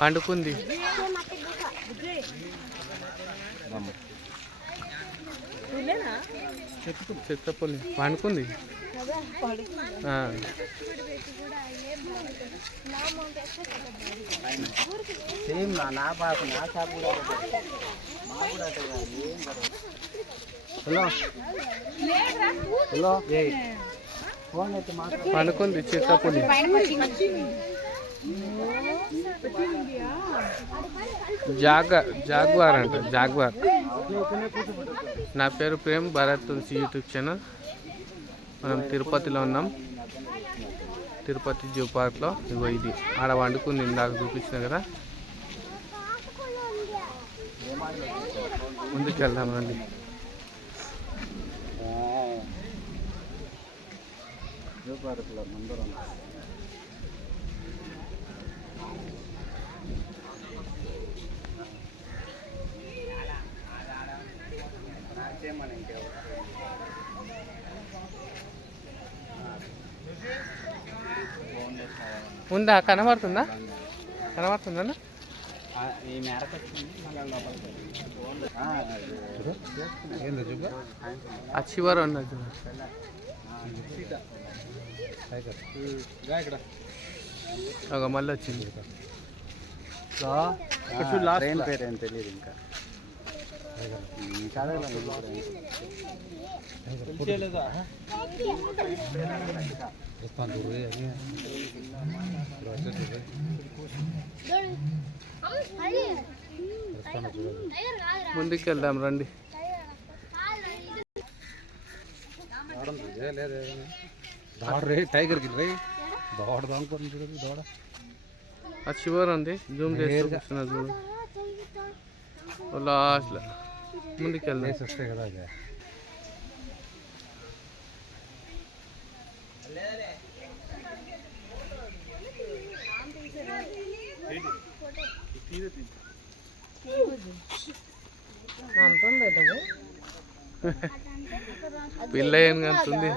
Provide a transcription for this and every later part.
పండుకుంది Chittapalli పండుకుంది. పండుకుంది Chittapalli. Jaguar అంట, jaguar. నా పేరు ప్రేమ్, భరత్ తులసి యూట్యూబ్ ఛానల్. మనం తిరుపతిలో ఉన్నాం, తిరుపతి జూ పార్క్లో. ఇగో ఇది ఆడ వండుకుంది, ఇందాక చూపించిన కదా. ముందుకు వెళ్దామండి. జూ పార్క్లో మందరం ఉందా? కనబడుతుందా? కనబడుతుందా? ఆ చివర ఉన్నది ఒక మళ్ళీ వచ్చింది. ట్రైన్ పేరు ఏం తెలియదు ఇంకా. ముందుకు వెళ్దాం రండి. టైగర్ ఆ చివరి ఉంది, జూమ్ చేసి చూడు లాస్ట్లో. ముందుకు వెళ్దాం. వస్తాయి కదా అదే. పిల్ల ఏం కలుతుంది?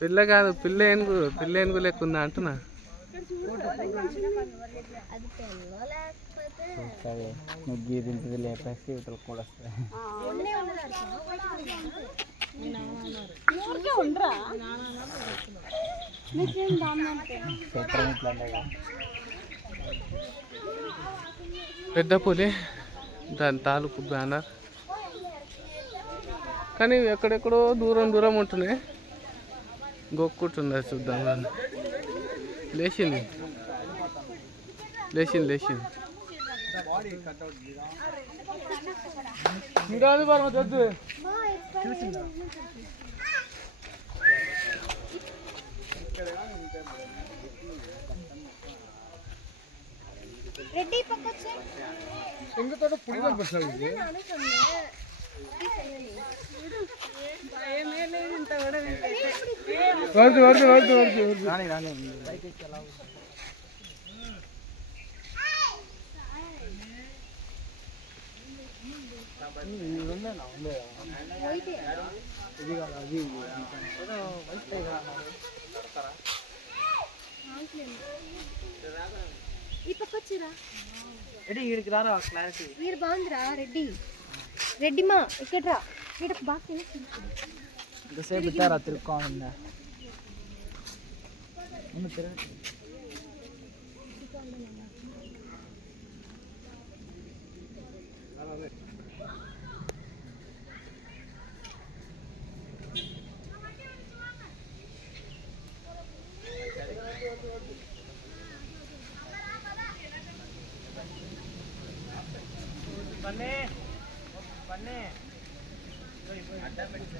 పిల్ల కాదు, పిల్ల ఏనుగు. పిల్ల ఏనుగు లెక్కుందా అంటున్నా. లేపేసి కూడా పెద్ద పులి, దాని తాలూకు బ్యానర్. కానీ ఎక్కడెక్కడో దూరం దూరం ఉంటున్నాయి. గొక్కుంటుంది, చూద్దాం. లేచింది లేచింది లేచింది. మీరు బాగుందిరా రెడ్డి. రెడ్డిమా ఇక్కడ రా. ఇక్కడ బాగా ఎంతసేపు పెట్టారా తిరుక్కోండి. పన్నే పన్నే అడ్డం పెట్టి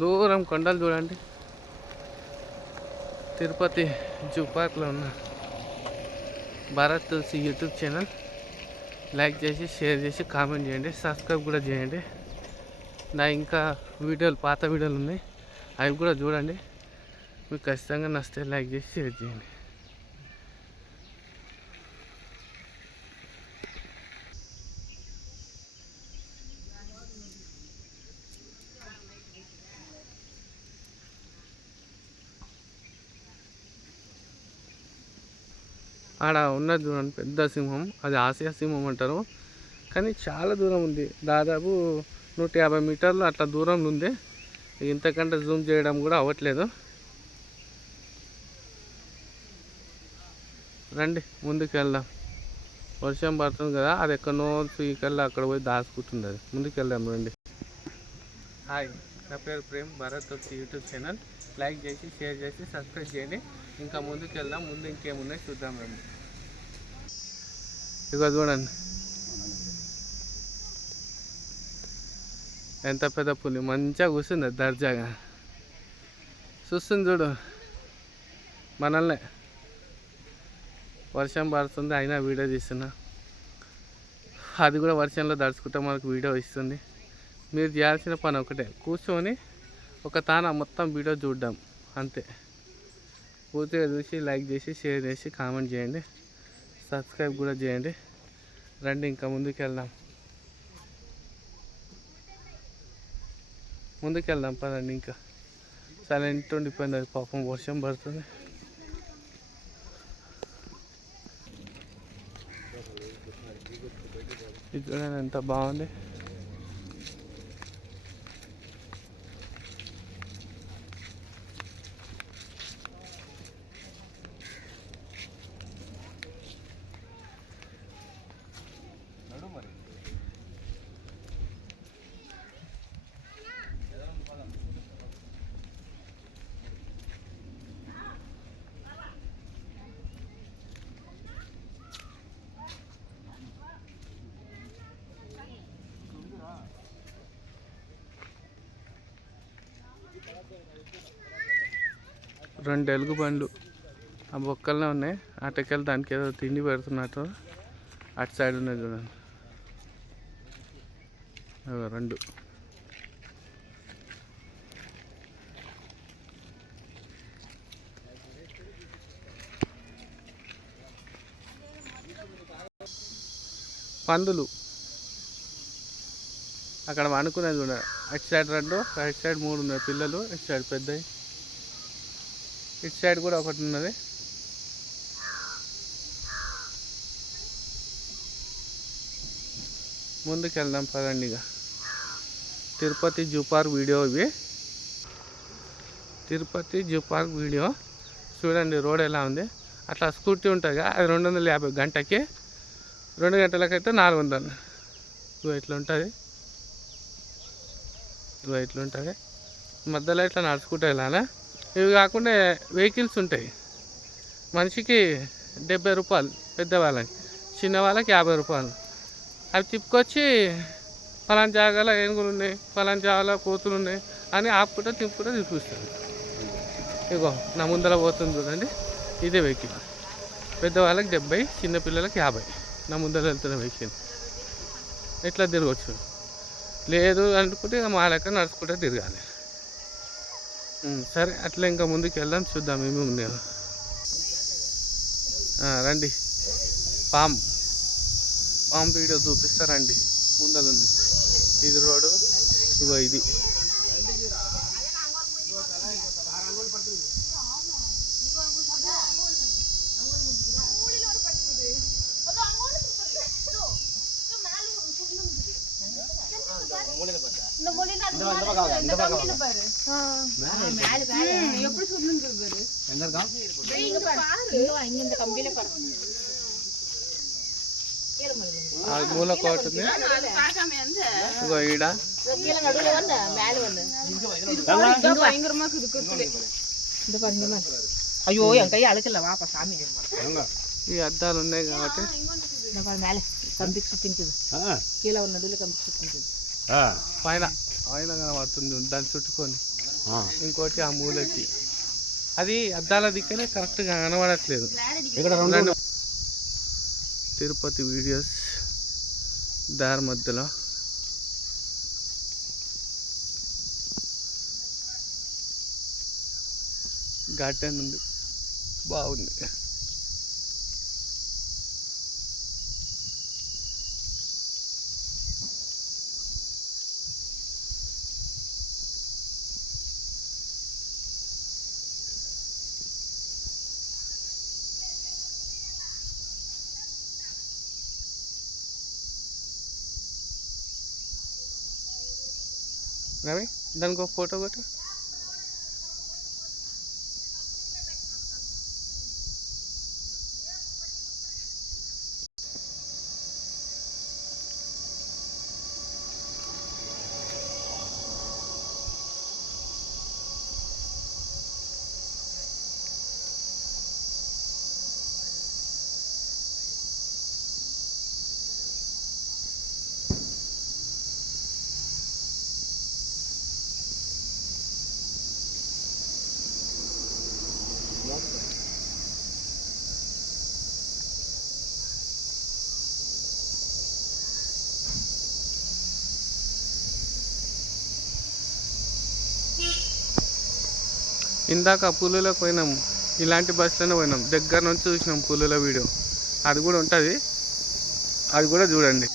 దూరం కొండలు చూడండి. తిరుపతి జూ పార్క్లో ఉన్న భారత్ తులసి యూట్యూబ్ ఛానల్ లైక్ చేసి షేర్ చేసి కామెంట్ చేయండి, సబ్స్క్రైబ్ కూడా చేయండి. నా ఇంకా వీడియోలు పాత వీడియోలు ఉన్నాయి, అవి కూడా చూడండి. మీకు ఖచ్చితంగా నచ్చితే లైక్ చేసి షేర్ చేయండి. ఆడ ఉన్నది చూడండి పెద్ద సింహం, అది ఆసియా సింహం అంటారు. కానీ చాలా దూరం ఉంది, దాదాపు 150 మీటర్లు అట్లా దూరంలో ఉంది. ఇంతకంటే జూమ్ చేయడం కూడా అవ్వట్లేదు. రండి ముందుకు వెళ్దాం. వర్షం పడుతుంది కదా, అది ఎక్కడనో పీకల్లా అక్కడ పోయి దాచుకుంటుంది. అది ముందుకు వెళ్దాం రండి. హాయ్, నా పేరు ప్రేమ్, భారత్ తులసి యూట్యూబ్ ఛానల్ లైక్ చేసి షేర్ చేసి సబ్స్క్రైబ్ చేయండి. ఇంకా ముందుకు వెళ్దాం, ముందు ఇంకేమున్నాయి చూద్దాం రండి. ఇక చూడండి ఎంత పెద్ద పులి, మంచిగా కూర్చుంది దర్జాగా చూస్తుంది చూడు మనల్నే. వర్షం పడుతుంది అయినా వీడియో తీస్తున్నా, అది కూడా వర్షంలో దడుచుకుంటే మనకు వీడియో ఇస్తుంది. మీరు చేయాల్సిన పని ఒకటే, కూర్చొని ఒక తాన మొత్తం వీడియో చూడడం అంతే. పూర్తిగా చూసి లైక్ చేసి షేర్ చేసి కామెంట్ చేయండి, సబ్స్క్రైబ్ కూడా చేయండి. రండి ఇంకా ముందుకు వెళ్దాం, పదండి. ఇంకా సైలెంట్ ఉండిపోయింది అది, పాపం వర్షం పడుతుంది. ఇక్కడ ఎంత బాగుంది. రెండు ఎలుగు బండ్లు ఆ బొక్కలనే ఉన్నాయి. అటకెళ్ళి దానికి ఏదో తిండి పెడుతున్నట్టు. అటు సైడ్ ఉన్నాయి చూడండి, రెండు. పందులు అక్కడ వండుకునేది కూడా. అటు సైడ్ రెండు, రైట్ సైడ్ 3 ఉన్నాయి పిల్లలు. ఇటు సైడ్ పెద్దవి, ఇటు సైడ్ కూడా ఒకటి ఉన్నది. ముందుకు వెళ్దాం పదండి. ఇక తిరుపతి జూ పార్క్ వీడియో ఇవి. తిరుపతి జూ పార్క్ వీడియో చూడండి. రోడ్ ఎలా ఉంది. అట్లా స్కూటీ ఉంటుంది, అది 250 గంటకి, 2 గంటలకైతే 400. ఇట్లా ఉంటుంది, ఇట్లా ఉంటుంది. మధ్యలో ఇట్లా నడుచుకుంటూ వెళ్ళాలా. ఇవి కాకుండా వెహికల్స్ ఉంటాయి. మనిషికి 70 రూపాయలు పెద్దవాళ్ళకి, చిన్నవాళ్ళకి 50 రూపాయలు. అవి తిప్పుకొచ్చి ఫలానా జాగాలో ఏనుగులు ఉన్నాయి, ఫలానా జాగాలో కోతులు ఉన్నాయి అని ఆపుకుంటూ తిప్పుకుంటూ చూపిస్తుంది. ఇగో నా ముందర పోతుంది చూడండి, ఇదే వెహికల్. పెద్దవాళ్ళకి 70, చిన్నపిల్లలకి 50. నా ముందర వెళ్తున్న వెహికల్. ఇట్లా తిరగచ్చు. లేదు అనుకుంటే ఇక మా లెక్క నడుచుకుంటే తిరగాలి. సరే అట్లా ఇంకా ముందుకు వెళ్దాం, చూద్దాం ఏమేమి ఉన్నాయో. రండి, పామ్ వీడియో చూపిస్తారండి. ముందలుంది ఇది రోడ్డు, ఇగో ఇది. మూల కోటుంది ఇగో ఈడ అయ్యో ఎంకయ్య అడగల వాప సామి ఈ అద్దాలు ఉన్నాయి కాబట్టి మేలే కంపికి చుట్టించదు కీలో ఉన్న నడులు కంపికి చుట్టించదు పైన పైన కనబడుతుంది దాన్ని చుట్టుకొని ఇంకోటి ఆ మూలకి అది అద్దాల దిక్కనే కరెక్ట్గా కనబడట్లేదు. తిరుపతి వీడియోస్ దారి మధ్యలో గార్డెన్ ఉంది, బాగుంది. రవి దానికి ఒక ఫోటో కొట్టు. ఇందాక పులులకు పోయినాం, ఇలాంటి బస్సులోనే పోయినాం, దగ్గర నుంచి చూసినాం పులుల వీడియో. అది కూడా ఉంటుంది, అది కూడా చూడండి.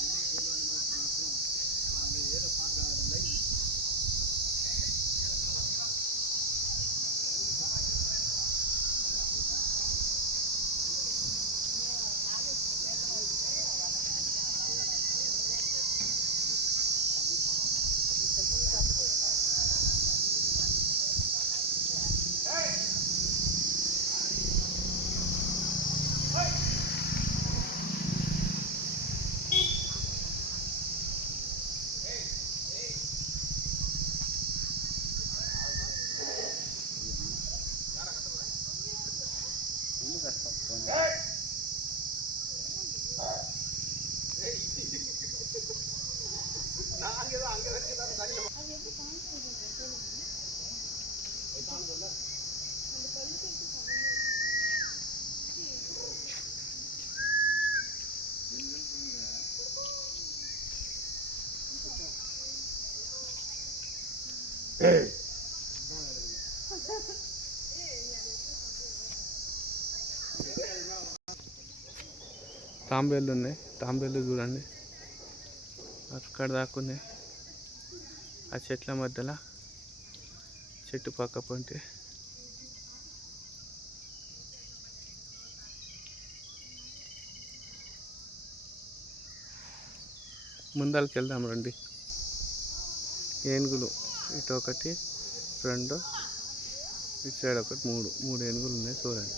తాంబేళ్ళు ఉన్నాయి, తాంబేళ్ళు చూడండి అక్కడ దాక్కున్నాయి. ఆ చెట్ల మధ్యలో చెట్టు పక్క పొంటి ముందరికి వెళ్దాం రండి. ఏనుగులు ఇటు ఒకటి, రెండు, ఇటు సైడ్ ఒకటి, మూడు ఏనుగులు ఉన్నాయి చూడండి.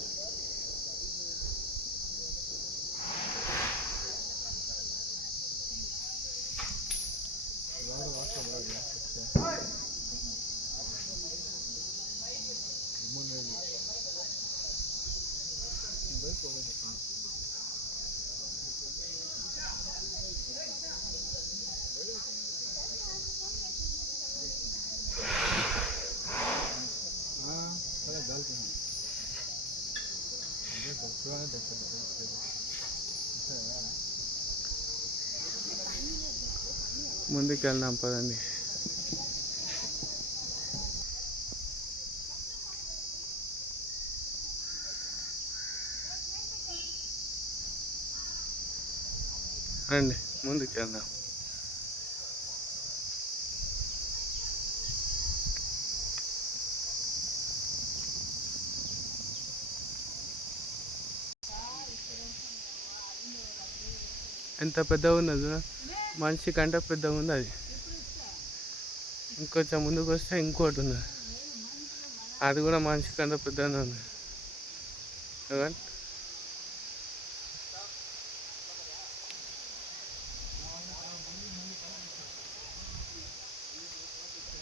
ముందుకు వెళ్దాం పదండి. రండి ముందుకు వెళ్దాం. ఎంత పెద్దగా ఉన్నది, మనిషి కంటే పెద్దగా ఉంది అది. ఇంకొంచెం ముందుకు వస్తే ఇంకోటి ఉంది, అది కూడా మనిషి కంటే పెద్దగానే ఉంది. చూడండి.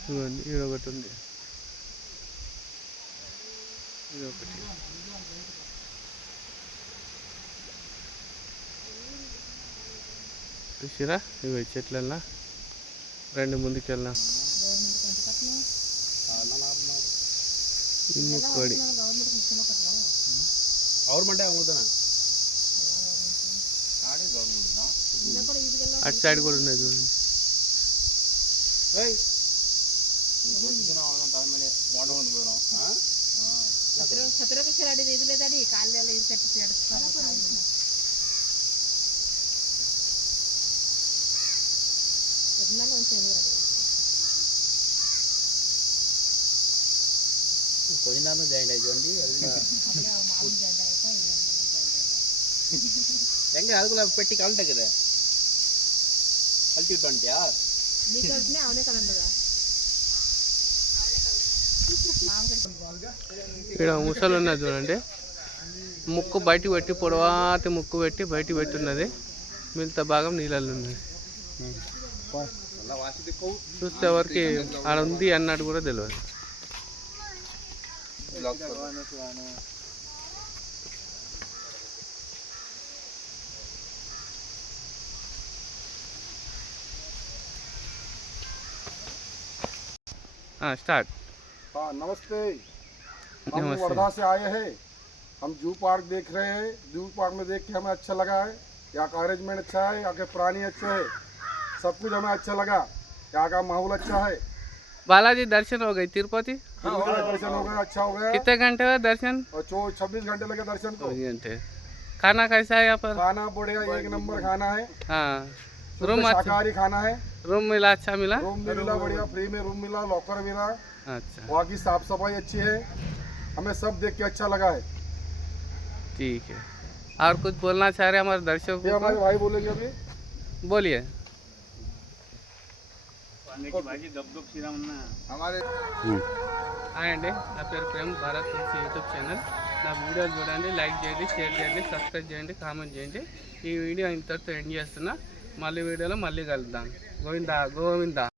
చూడండి, ఇది ఒకటి ఉంది, ఇది ఒకటి. చూసిరా ఇవి చెట్లల్లా రెండు ముందుకెళ్ళినా ఈ ముక్కోడి అటు సైడ్ కూడా ఉన్నాయి చూడండి. ఇది లేదండి కాళ్ళు ఇది కట్టి పోయినాను జాయిన్ అయిపోండి ಹೆಂಗೆ ಅದಕ್ಕೆ ಪೆಟ್ಟಿ ಕಳ್ಟ కదా కల్టి 20 నీకు కలిసినా అవునే కలండదా ఇక్కడ ముసలు ఉన్నది చూడండి, ముక్కు బయటికి పెట్టి పొడవాటి ముక్కు పెట్టి బయటికి పెట్టున్నది, మిగతా భాగం నీళ్ళల్లో ఉన్నది. చూస్తే ఎవరికి ఆడ ఉంది అన్నట్టు కూడా తెలియదు. स्टार्ट। हाँ नमस्ते, हम वर्धा से आए हैं। हम जू पार्क देख रहे हैं। जू पार्क में देख के हमें अच्छा लगा है। यहाँ का अरेंजमेंट अच्छा है, यहाँ के प्राणी अच्छे हैं, सब कुछ हमें अच्छा लगा। यहाँ का माहौल अच्छा है। बालाजी दर्शन हो गई तिरुपति? हाँ हो गया, दर्शन हो गया, अच्छा हो गया। कितने घंटे हुए दर्शन? और 26 घंटे लगे दर्शन को। 24 घंटे। खाना कैसा है यहाँ पर? खाना बढ़िया, एक नंबर खाना है। हाँ, रूम अच्छा, शाकाहारी खाना है। रूम मिला अच्छा मिला? रूम भी मिला बढ़िया, फ्री में रूम मिला, लॉकर मिला। अच्छा, वहाँ की साफ सफाई अच्छी है, हमें सब देख के अच्छा लगा है। ठीक है। और कुछ बोलना चाह रहे हैं हमारे दर्शकों ये हमारे को? भाई बोलेंगे अभी। बोलिए। हमारे హాయ్ అండి, నా పేరు ప్రేమ్, భారత్ తులసి యూట్యూబ్ ఛానల్. నా వీడియోలు చూడండి, లైక్ చేయండి, షేర్ చేయండి, సబ్స్క్రైబ్ చేయండి, కామెంట్ చేయండి. ఈ వీడియో ఇంతటితో ఎండ్ చేస్తున్నా. మళ్ళీ వీడియోలో మళ్ళీ కలుద్దాం. గోవిందా గోవిందా.